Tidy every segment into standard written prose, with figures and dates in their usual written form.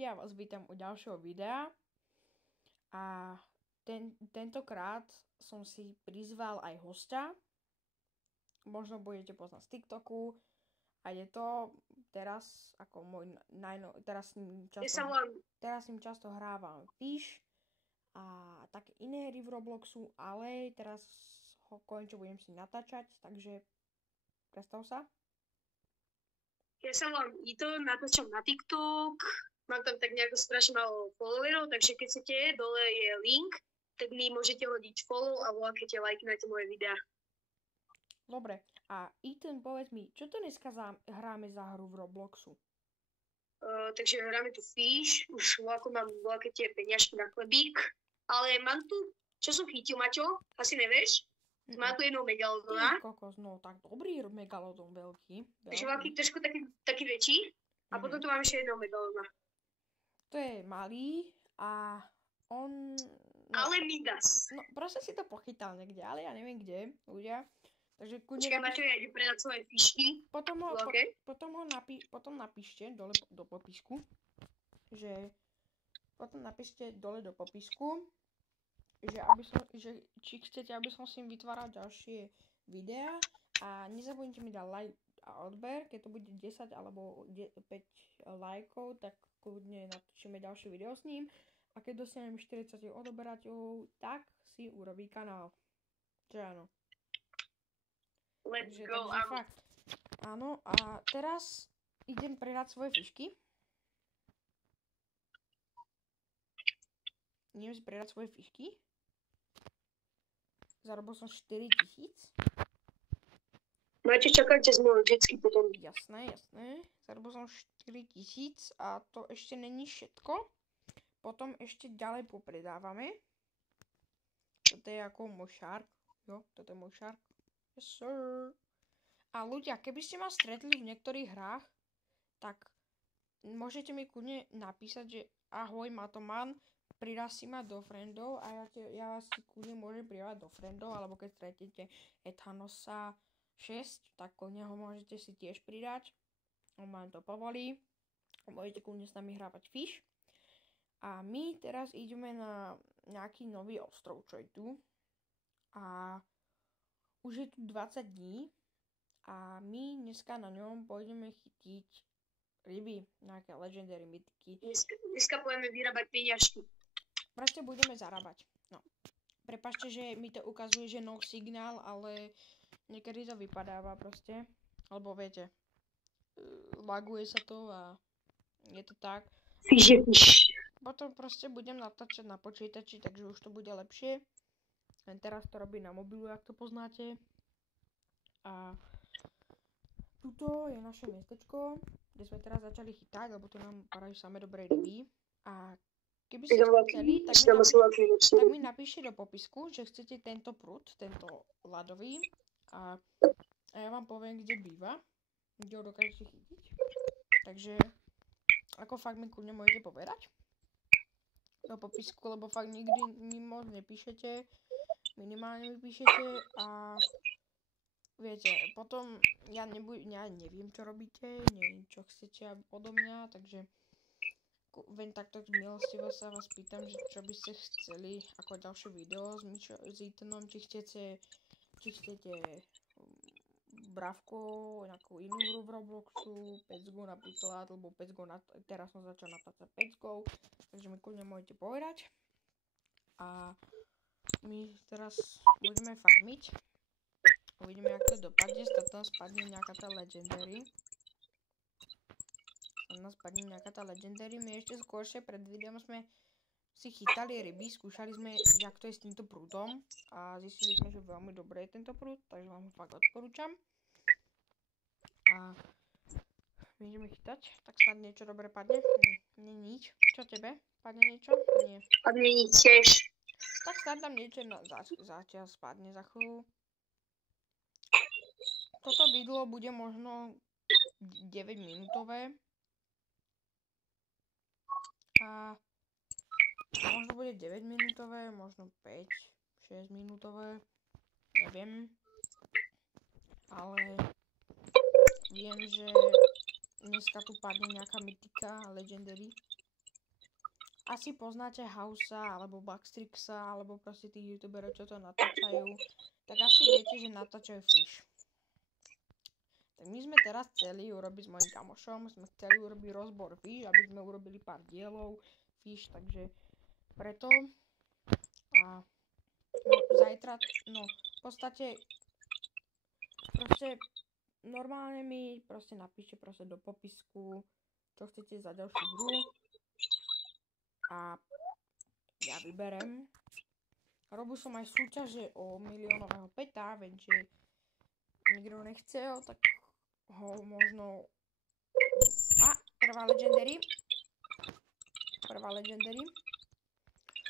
ľudia, vás vítam u ďalšieho videa a tentokrát som si prizval aj hostia. Možno budete poznať z TikToku a je to teraz ako môj teraz s ním často hrávam Fish a také iné hry v Robloxu, ale teraz ho konečne budem si natáčať, takže predstav sa. Ja sa volám Ito, natáčam na TikTok, mám tam tak nejako strašne málo followerov, takže keď chcete, dole je link, tak mi môžete hodiť follow a voľakete, lajknete moje videá. Dobre, a Ethan, povedz mi, čo to dneska hráme za hru v Robloxu? Takže hráme tu Fish, už voľako mám voľakete peniažky na chlebík, ale mám tu, čo som chytil, Maťo, asi nevieš? Má tu jednou megalodona. Kokos, no tak dobrý megalodon, veľký. Takže veľký, trošku taký väčší. A potom tu mám ešte jednou megalodona. To je malý a on... No, ale Midas. No proste si to pochytal niekde, ale ja neviem kde, ľudia. Takže Počkaj, Maťo, ja idem predať svoje fišky. Potom napíšte dole do popisku, že... Potom napíšte dole do popisku, že či chcete, aby som si vytváral ďalšie videá a nezabudnite mi dať like a odber, keď to bude 10 alebo 5 lajkov, tak kľudne natočíme ďalšie video s ním a keď dostaneme 40 odoberateľov, tak si urobí kanál. Že áno. Let's go, fakt. Áno, a teraz idem predať svoje fišky. Idem si predať svoje fišky. Zarobil som 4000. Máte čakajte z môjho vždycky potom. Jasné. Zarobil som 4000 a to ešte není všetko. Potom ešte ďalej popredávame. Toto je ako môj shark. Jo, toto je môj shark. Yes, sir. A ľudia, keby ste ma stretli v niektorých hrách, tak môžete mi kľudne napísať, že ahoj Matoman, pridá si ma do friendov a ja vás si kľudne môžem pridávať do friendov, alebo keď stretnete Ethanosa 6, tak kľudne ho môžete si tiež pridať. On vám to povolí. Môžete kľudne s nami hrávať Fish. A my teraz ideme na nejaký nový ostrov, čo je tu. A už je tu 20 dní. A my dneska na ňom pôjdeme chytiť ryby, nejaké legendary mythiky. Dneska pôjdeme vyrábať peniažky. Proste budeme zarábať. No. Prepáčte, že mi to ukazuje, že no signál, ale niekedy to vypadáva proste. Lebo viete, laguje sa to a je to tak. Potom proste budem natáčať na počítači, takže už to bude lepšie. Len teraz to robím na mobilu, ak to poznáte. A tuto je naše miestečko, kde sme teraz začali chytať, lebo tu nám padajú samé dobré ryby. A keby ste chceli, tak mi napíšte do popisku, že chcete tento prúd, tento ľadový. A ja vám poviem, kde býva, kde ho dokážete chytiť. Takže ako fakt mi kľudne môžete povedať do popisku, lebo fakt nikdy mi moc nepíšete, minimálne mi píšete a viete, potom ja neviem, čo robíte, neviem, čo chcete odo mňa, takže len takto milostivo sa vás pýtam, že čo by ste chceli ako ďalšie video s Ethanom, či chcete Bravko, nejakú inú hru v Robloxu, 5Go napríklad, lebo 5Go teraz som začal natáčať 5Go, takže mi kľudne môžete povedať. A my teraz budeme farmiť. Uvidíme, jak to dopadne, snad nám spadne nejaká tá legendary. My ešte skôršie pred videom sme si chytali ryby, skúšali sme, jak to je s týmto prúdom a zistili sme, že veľmi dobré je tento prúd, takže vám ho fakt odporúčam. A my ideme chytať, tak snad niečo dobre padne. Nie nič. Čo tebe? Padne niečo? Nie. Padne nič tiež. Tak snad tam niečo zatiaľ spadne za chvíľu. Toto video bude možno 9 minútové. A možno bude 9 minútové, možno 5-6 minútové. Neviem. Ale viem, že dneska tu padne nejaká mytika legendary. asi poznáte Hausa, alebo Baxtrixa, alebo proste tých youtuberov, čo to natáčajú, tak asi viete, že natáčajú Fish. Tak my sme teraz chceli urobiť s mojim kamošom, sme chceli urobiť rozbor Fish, aby sme urobili pár dielov Fish, takže preto a no, zajtra, no v podstate proste normálne mi proste napíšte proste do popisku, čo chcete za ďalšiu hru a ja vyberem. Robil som aj súťaže o miliónového peta, keďže nikto nechcel, tak ho možno... Prvá legendary.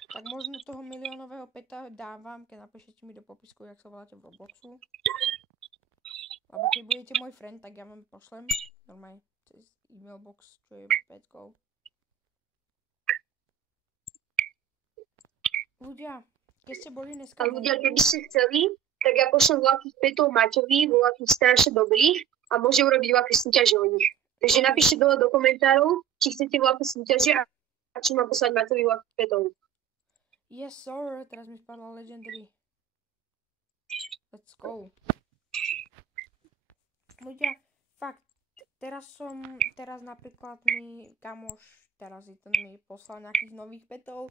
Tak možno toho miliónového peta dávam, keď napíšete mi do popisku, jak sa voláte v Robloxu. Lebo keď budete môj friend, tak ja vám pošlem normálne cez email box, čo je peckou. Ľudia, keď ste boli dneska... A ľudia, keby ste chceli, tak ja pošlem voľakých petov Maťovi, voľakých strašne dobrých a môže urobiť voľaké súťaže o nich. Takže napíšte dole do komentárov, či chcete voľaké súťaže a či mám poslať Maťovi voľakých petov. Yes sir, teraz mi spadla legendary. Let's go. Ľudia, fakt, teraz napríklad mi kamoš, teraz ten mi poslal nejakých nových petov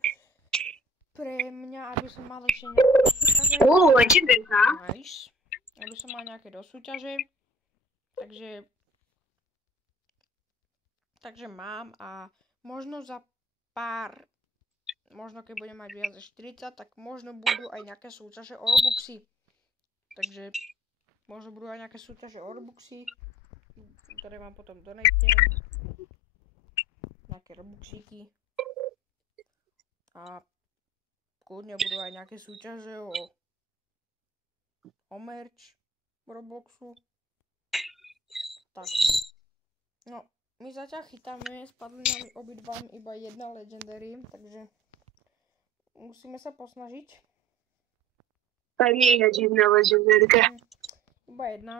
pre mňa, aby som mal ešte nejaké do súťaže. Legendarka. Nice. Aby som mal nejaké do súťaže. Takže mám a možno za možno keď budem mať viac než 40, tak možno budú aj nejaké súťaže o Robuxy. Takže možno budú aj nejaké súťaže o Robuxy, ktoré vám potom donajtem. Nejaké Robuxíky. A kľudne budú aj nejaké súťaže o merch v Robloxu. Tak. No, my zatiaľ chytáme, spadli nám obidvam iba jedna legendary, takže musíme sa posnažiť. Tak nie je jedna legendarka. Iba jedna.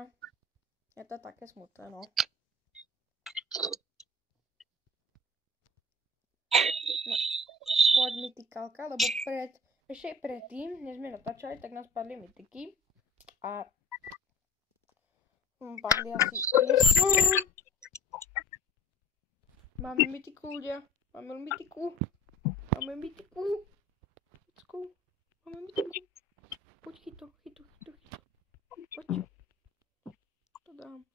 Je to také smutné, no. No, poď mytikalka, lebo ešte predtým, než sme natáčali, tak nás padli mytiky. A padli asi... Máme mytiku, ľudia. Máme mytiku. Let's go. Máme mytiku. Poď, chyto. Poď. To dám.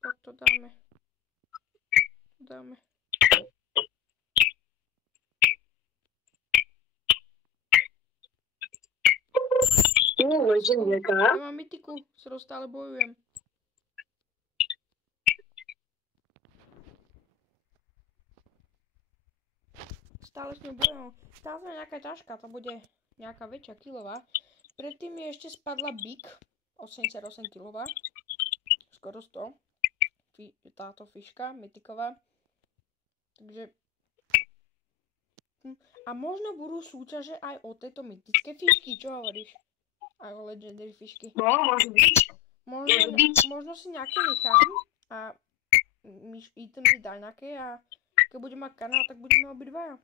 Tak to dáme. Legendarka. Ja mám mytiku, s ktorou stále bojujem. Stále s ňou bojujem. Stále sa nejaká ťažká, to bude nejaká väčšia kilová. Predtým mi ešte spadla Big, 88 kilová. Skoro 100. Táto fiška, mytiková. Takže... A možno budú súťaže aj o tejto mytické fišky, čo hovoríš? Aj o legendary fišky. No, môže byť. Možno si nejaké nechám a Ethan si dá nejaké a keď budem mať kanál, tak budeme obidvaja.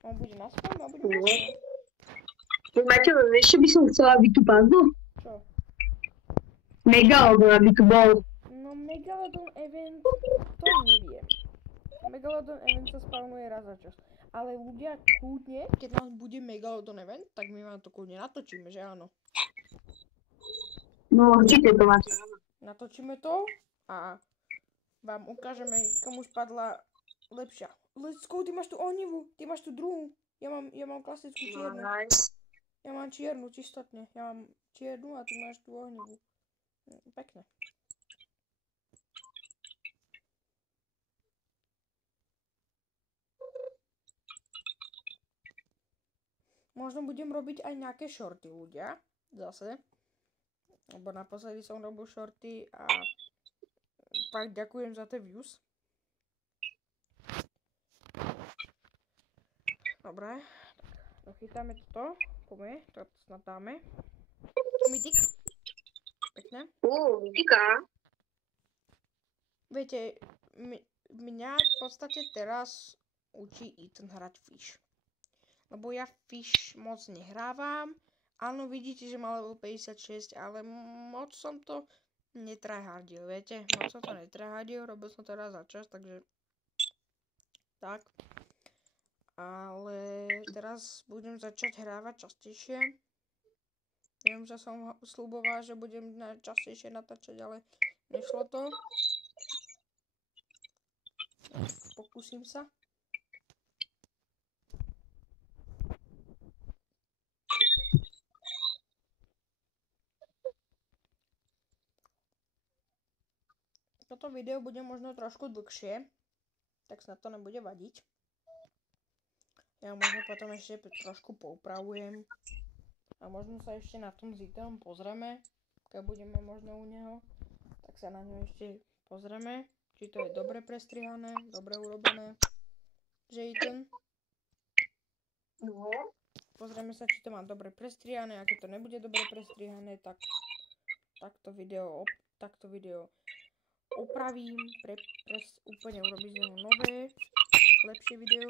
On bude na svojom a budeme na svojom. Maťo, vieš, čo by som chcela, aby tu padlo? Čo? Megalodon, aby tu bol. No Megalodon event, to neviem. Megalodon event sa spawnuje raz za čas. Ale ľudia, kľudne, keď nás bude Megalodon event, tak my vám to kľudne natočíme, že áno? No, určite to máte. Natočíme to a vám ukážeme, komu spadla lepšia. Let's go, ty máš tú ohnivú, ty máš tú druhú. Ja mám klasickú čiernu. Nice. Ja mám čiernu, čistotne. Ja mám čiernu a ty máš tú ohnivú. Pekné. Možno budem robiť aj nejaké shorty, ľudia. Zase. Lebo naposledy som robil shorty a fakt ďakujem za tie views. Dobre. Tak chytáme toto. Poďme, to snad dáme. Mytik. Pekné. pekné. Mytika. Viete, mňa v podstate teraz učí Ethan hrať Fish. Lebo ja Fish moc nehrávam. Áno, vidíte, že má level 56, ale moc som to netryhardil, viete? Moc som to netryhardil, robil som to raz za čas, takže tak. Ale teraz budem začať hrávať častejšie. Viem, že som sľuboval, že budem častejšie natáčať, ale nešlo to. Pokúsim sa. Toto video bude možno trošku dlhšie, tak snad to nebude vadiť. Ja možno potom ešte trošku poupravujem. A možno sa ešte na tom Ziteom pozrieme, keď budeme možno u neho. Tak sa na ňo ešte pozrieme, či to je dobre prestrihané, dobre urobené. Že Ethan? No. Pozrieme sa, či to má dobre prestrihané, a keď to nebude dobre prestrihané, tak takto video opravím, úplne urobím z neho nové, lepšie video.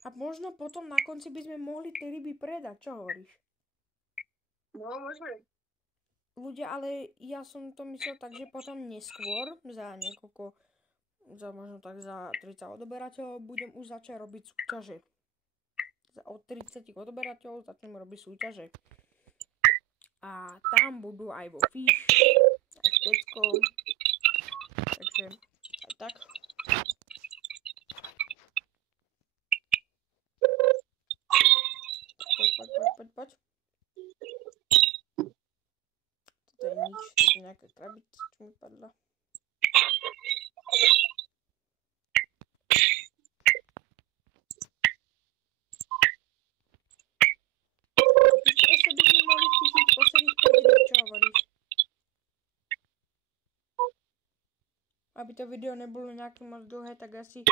A možno potom na konci by sme mohli tie ryby predať, čo hovoríš? No, môžeme. Ľudia, ale ja som to myslel tak, že potom neskôr, možno tak za 30 odoberateľov, budem už začať robiť súťaže. Od 30 odoberateľov začnem robiť súťaže. A tam budú aj vo Fish, aj s Peckou. Takže aj tak. Poď. Toto je nič, to je nejaká krabica, čo mi padla. Ešte by sme mohli chytiť posledných 5 ryb, čo hovoríš? Aby to video nebolo nejaké moc dlhé, tak asi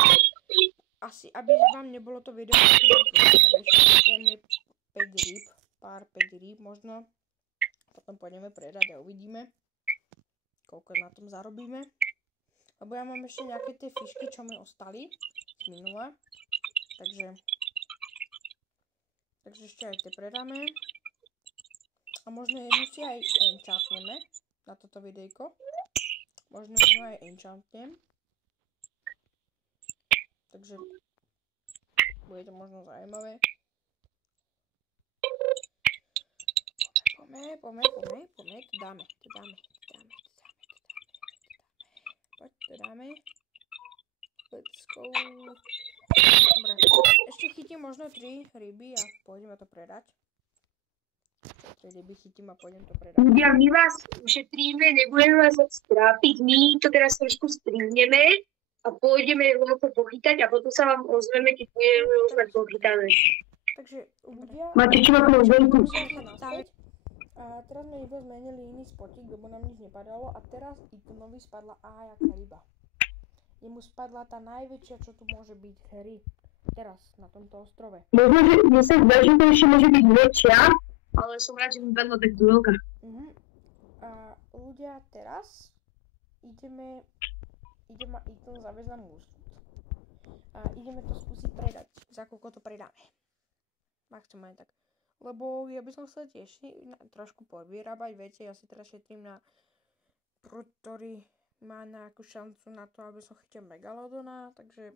aby vám nebolo to video nejaké moc dlhé, tak ešte dajme 5 rýb, pár 5 rýb možno. Potom pôjdeme predať a uvidíme, koľko na tom zarobíme. Lebo ja mám ešte nejaké tie fišky, čo mi ostali z minula. Takže ešte aj tie predáme. A možno jednu si aj enchantneme na toto videjko. Možno jednu aj enchantnem. Takže bude to možno zaujímavé. Poďme, to dáme. Poď, to dáme. Let's go. Dobre, ešte chytím možno 3 ryby a pôjdeme to predať. 3 ryby chytím a pôjdem to predať. Ľudia, my vás ušetríme, nebudeme vás trápiť, my to teraz trošku strihneme a pôjdeme ho pochytať a potom sa vám ozveme, keď budeme už mať pochytané. Takže ľudia... Máte čo na veľkú? A teraz sme iba zmenili iný spotík, lebo nám nič nepadalo a teraz Etanovi spadla jaká ryba. Jemu spadla tá najväčšia, čo tu môže byť hry. Teraz, na tomto ostrove. Možno, že mne sa zdá, že to ešte môže byť väčšia, ale som rád, že mi padla tak veľká. A ľudia, teraz ideme Ethan zaviesť na mústvot. A ideme to skúsiť predať, za koľko to predáme. Maximálne tak. Lebo ja by som sa tiež trošku vyrábať, viete, ja si teraz šetrím na prúd, ktorý má nejakú šancu na to, aby som chytil Megalodona, takže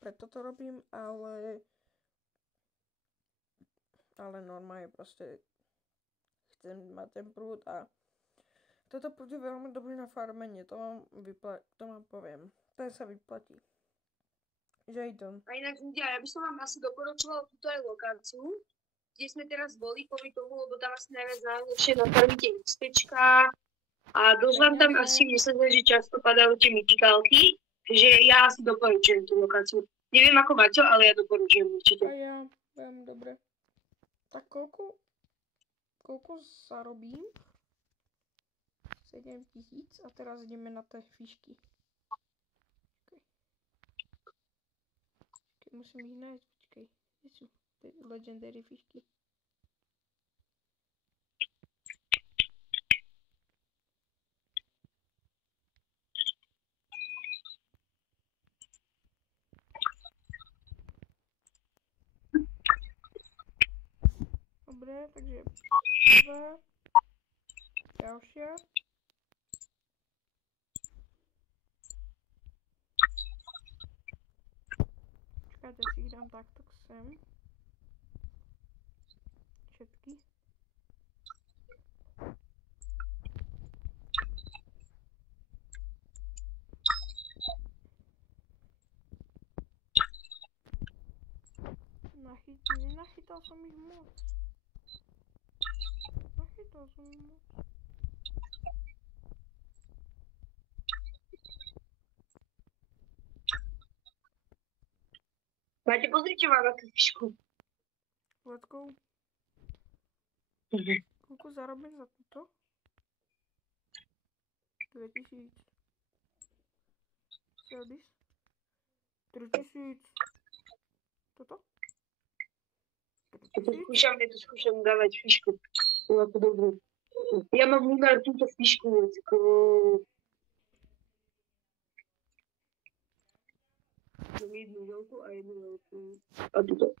preto to robím, ale normálne proste chcem mať ten prúd a toto prúd je veľmi dobrý na farmenie, to vám poviem, to sa vyplatí. Jadon. A inak ľudia, ja by som vám asi doporučovala túto aj lokáciu, kde sme teraz boli kvôli tomu, lebo tam asi najlepšie nastavíte XPčka a dosť vám tam asi myslím, že často padajú tie mytikálky, takže ja asi doporučujem tú lokáciu. Neviem ako Maťo, ale ja doporučujem určite. A ja, viem, dobre. Tak koľko zarobím? 7 000 a teraz ideme na tie fišky. musím ich nájsť, počkej. Kde sú tie legendary fišky? Dobre, takže prvá, ďalšia. Čakajte, si ich dám takto sem. Všetky. Nenachytal som ich moc. Nachytal som ich moc. Máte, pozrite, mám akú fišku. Let's go. Koľko zarobím za toto? 2000. Service. 3000. Toto? Ja to skúšam dávať fišku. Bola to dobré. Ja mám na túto fišku. Jednu veľkú a jednu veľkú. A túto.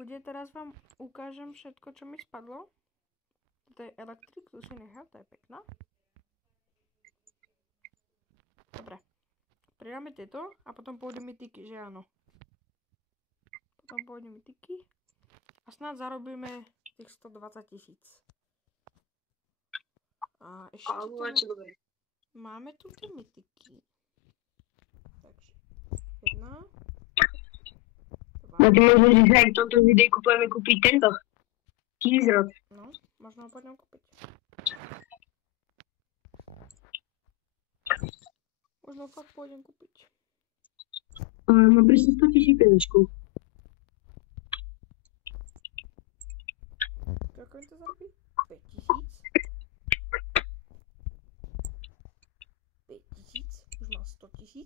Bude teraz vám ukážem všetko, čo mi spadlo. Toto je elektrik, tu si nechám, to je pekná. Dobre. Pridáme tieto a potom pôjdu mi tyky, že áno. Potom pôjdu mi tyky. A snáď zarobíme tých 120 000. A ešte máme tu tie mytiky. Takže, jedna. No ty možno, že sa aj v tomto videjku pôjdeme kúpiť tento. King's-Rod. No, možno ho pôjdem kúpiť. Možno fakt pôjdem kúpiť. Mám presne 100 000 peňažkov. Koľko mi to zarobí? 5000. Už mám 100 000.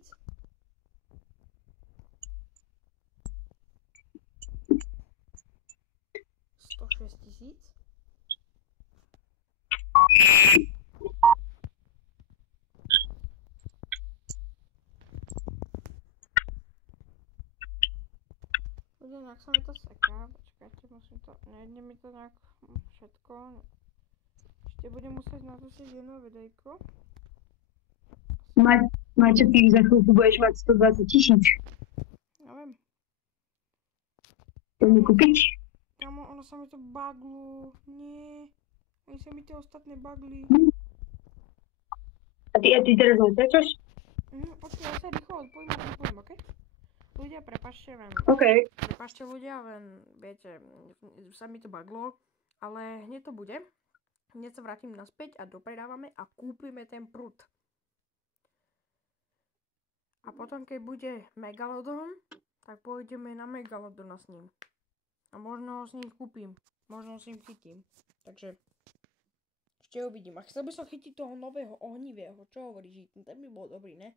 106 000. Nejak sa mi to seká, počkajte, musím to, nejde mi to nejak všetko, ešte budem musieť natočiť jedno videjko. Maťo, ty za chvíľku budeš mať 120 000. Ja viem. Poďme kúpiť? Kamo, ono sa mi to baglo, nie, aj sa mi tie ostatné bagli. A ty teraz natáčaš? Počkaj, ja sa rýchlo odpojím, okej? Ľudia, prepáčte len. OK. Prepáčte ľudia, len viete, sa mi to baglo, ale hneď to bude. Hneď sa vrátim naspäť a dopredávame a kúpime ten prúd. A potom, keď bude Megalodon, tak pôjdeme na Megalodona s ním. A možno ho s ním kúpim. Možno ho s ním chytím. Takže ešte uvidím. A chcel by som chytiť toho nového ohnivého. Čo hovoríš? Ten by bol dobrý, ne?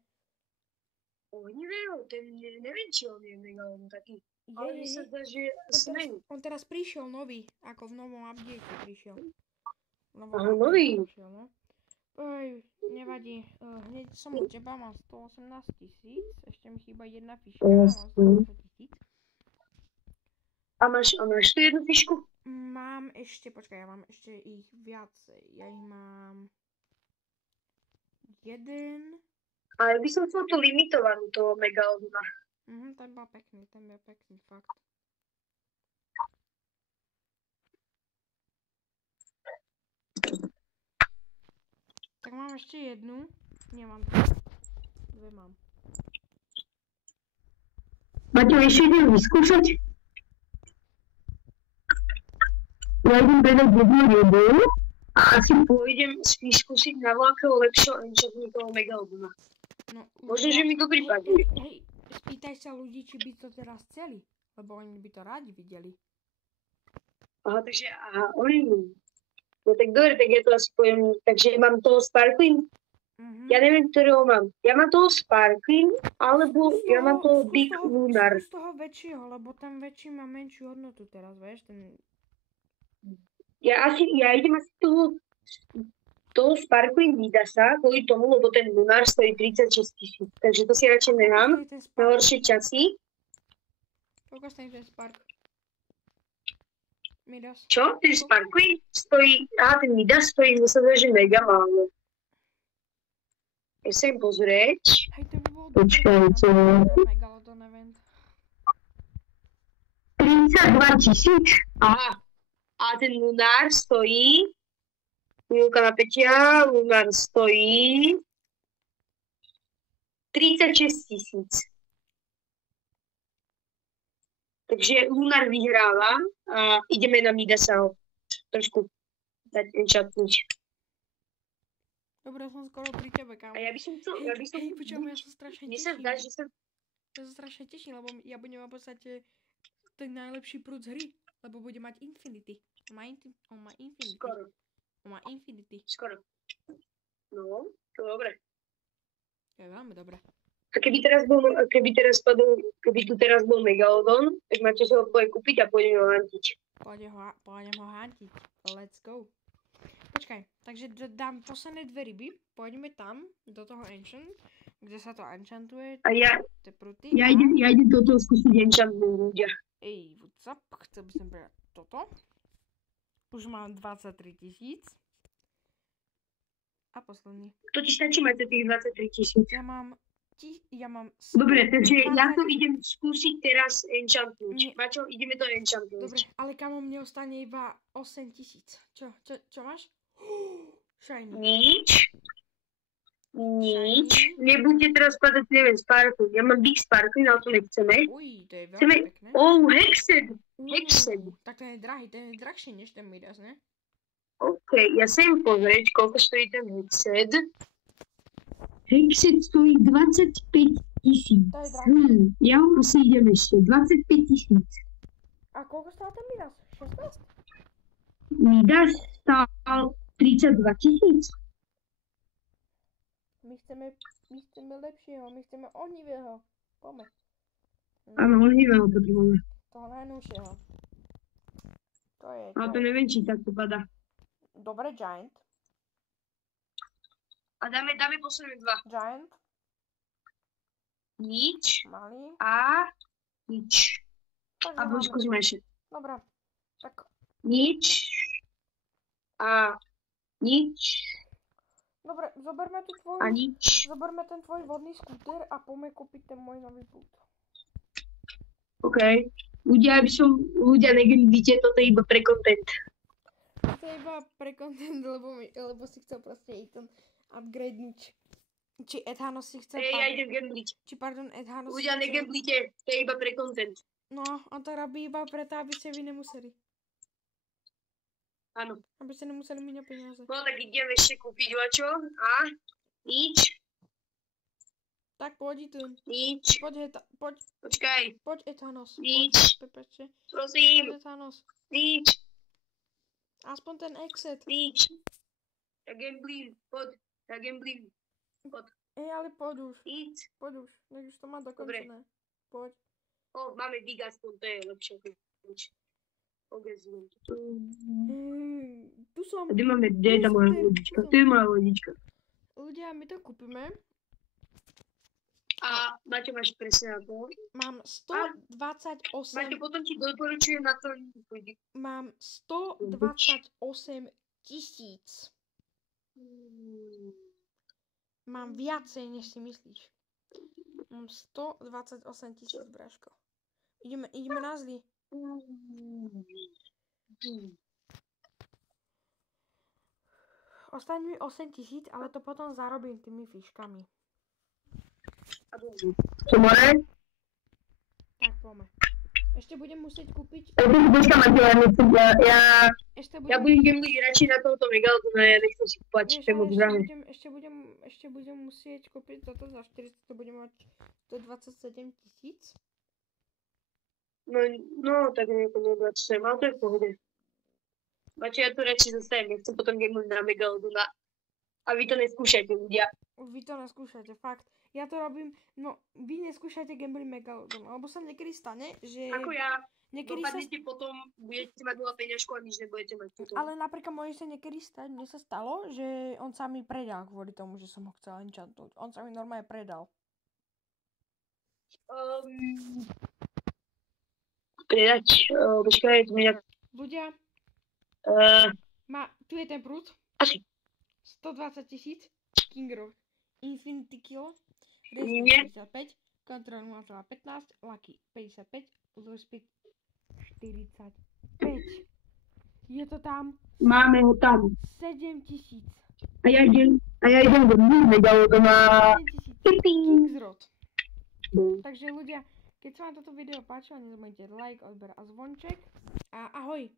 Ohnivého? Ten neviem, či on je Megalodon taký. Ale mi sa zdá, že smení. On teraz prišiel nový. Ako v novom update prišiel. Nový? Prišiel, no. Oj, nevadí. Hneď som u teba, mám 118 000. Ešte mi chýba jedna fiška. Mám 120 000. A máš tu jednu fišku? Mám ešte, počkaj, ja mám ešte ich viacej. Ja ich mám... jeden... Ale by som chcel tú limitovanú, toho Megalodona. Ten bol pekný, fakt. Tak mám ešte jednu. Nemám dve. Dve mám. Máte ešte idem vyskúšať? Ja idem predať jednu rybu a asi pôjdem skúsiť na voľakého lepšieho enchantmentového Megalodona. No, možno, že mi dobrý padne. Hej, spýtaj sa ľudí, či by to teraz chceli, lebo oni by to rádi videli. Aha, takže oni... No tak dobre, tak ja to asi poviem, takže mám toho Sparkling? Ja neviem, ktorého mám. Ja mám toho Sparkling, alebo ja mám toho Big Lunar. Skús toho väčšieho, lebo ten väčší má menšiu hodnotu teraz, vieš, ten... Ja idem asi toho Sparkling Midasa, kvôli tomu, lebo ten Lunar stojí 36 000. Takže to si radšej nechám na horšie časy. Koľko stojí ten Spark? Midas? Čo? Ten Sparkling stojí... ten Midas stojí zase, že mega málo. Ja sa im pozrieť. Hej, to by bolo Počkajte. Megalodon event. 32 000. Aha. A ten Lunar stojí... Chvíľka napätia. Lunar stojí... 36 000. Takže Lunar vyhráva a ideme na Midasa ho trošku dať enchantnúť. Dobre, som skoro pri tebe, kámo. A ja by som chcel... Hej, počujem, ja sa strašne Mne sa zdá, že sa... Ja sa strašne teším, lebo ja budem mať v podstate ten najlepší prúd z hry, lebo bude mať Infinity. On má Infinity. Skoro. On má Infinity. Skoro. No, to dobre. Je veľmi dobré. A keby tu teraz bol Megalodon, tak máte sa ho kúpiť a pôjdeme ho hantiť. Pôjdem ho hantiť. Let's go. Počkaj, takže dám posledné 2 ryby, pôjdeme tam, do toho enchant, kde sa to enchantuje. A ja pruty, idem do toho skúsiť enchantnúť ľudia. Ej, what's up? Chcel by som brať toto. Už mám 23 000. A posledný. To ti stačí mať tých 23 000. Ja mám 100, Dobre, takže ja to idem skúsiť teraz enchantnúť. Mačo, ideme to enchantnúť. Dobre, ale kamo, mne ostane iba 8 000. Čo máš? Shiny. Nič. Nebuďte teraz padať, neviem, Sparkling. Ja mám Big Sparkling, ale to nechceme. Uj, to je veľmi pekné. Hexed. Tak ten je drahý, ten je drahší než ten Midas, ne? OK, ja sa im pozrieť, koľko stojí ten Hexed. Hexed stojí 25 000. Ja ho asi idem ešte. 25 000. A koľko stál ten Midas? 16? Midas stál 32 000. My chceme lepšieho, my chceme ohnivého. Poďme. Áno, ohnivého potrebujeme. Toho najnovšieho. To je... Ale to neviem, či tak dopadá. Dobre, Giant. A dáme posledné 2. Giant. Nič. Malý. A nič. A skúsme ešte. Dobre. Tak. Nič. A nič. Dobre, zoberme ten tvoj vodný skúter a poďme kúpiť ten môj nový pult. OK. Ľudia negamblite, toto je iba pre content. To je iba pre content, lebo si chcel proste ísť ten upgradenúť. Či Ethanos si chcel... Ja idem gambliť. Ethanos... Ľudia negamblite, to je iba pre content. No, on to robí iba preto, aby ste vy nemuseli. Áno. Aby ste nemuseli míňať peniaze. No tak idem ešte kúpiť vačo. A? Nič. Tak poď tu. Nič. Poď. Počkaj. Poď Ethanos. Nič. Prepáčte. Prosím. Poď Ethanos. Nič. Aspoň ten exit. Nič. Ja gamblím. Poď. Ale poď už. Nič. Poď už. Nech už to má dokončené. Poď. Máme big aspoň, to je lepšie. Nič. Tu som. Kde je tá moja lodička? Tu je moja lodička. Ľudia, my to kúpime. A Maťo, máš presne na to? Mám 128... Maťo, potom ti doporučujem na to. Mám 128 000. Mám viacej, než si myslíš. Mám 128 000, bráško. Ideme na zlý. Ostaň mi 8 000, ale to potom zarobím tými fiškami. Čo more? Tak poďme. Ešte budem musieť kúpiť... Ja budem gambliť radšej na tohoto Megalodona, ja nechcem si kúpať, to je moc drahé. Ešte budem musieť kúpiť toto za 400, to budem mať 127 000. No, tak nejako neodvačujem, ale to je v pohode. Mačo, ja tu radšej zostajem, nechcem potom gambliť na Megalodona. A vy to neskúšajte, ľudia. Vy to neskúšate, fakt. Ja to robím, no vy neskúšate Gambling Megalodon, alebo sa niekedy stane, že... Ako ja, Niekedy sa... dopadnete potom, budete mať 0 peňažku a nič nebudete mať potom. Ale napríklad môže sa niekedy stať, mne sa stalo, že on sa mi predal kvôli tomu, že som ho chcel enchantnúť. On sa mi normálne predal. Predať, počkaj, to mi nejak... Ľudia, tu je ten prúd. Asi. 120 000, King Rock, Infinity Kill, Nie. Resistance 55, Control 0,15, Lucky 55, Lure Speed 45. Je to tam. Máme ho tam. 7 000. A ja idem do Megalodona. 7 000. King's Road. Takže ľudia, keď sa vám toto video páčilo, nezabudnite like, odber a zvonček. A ahoj.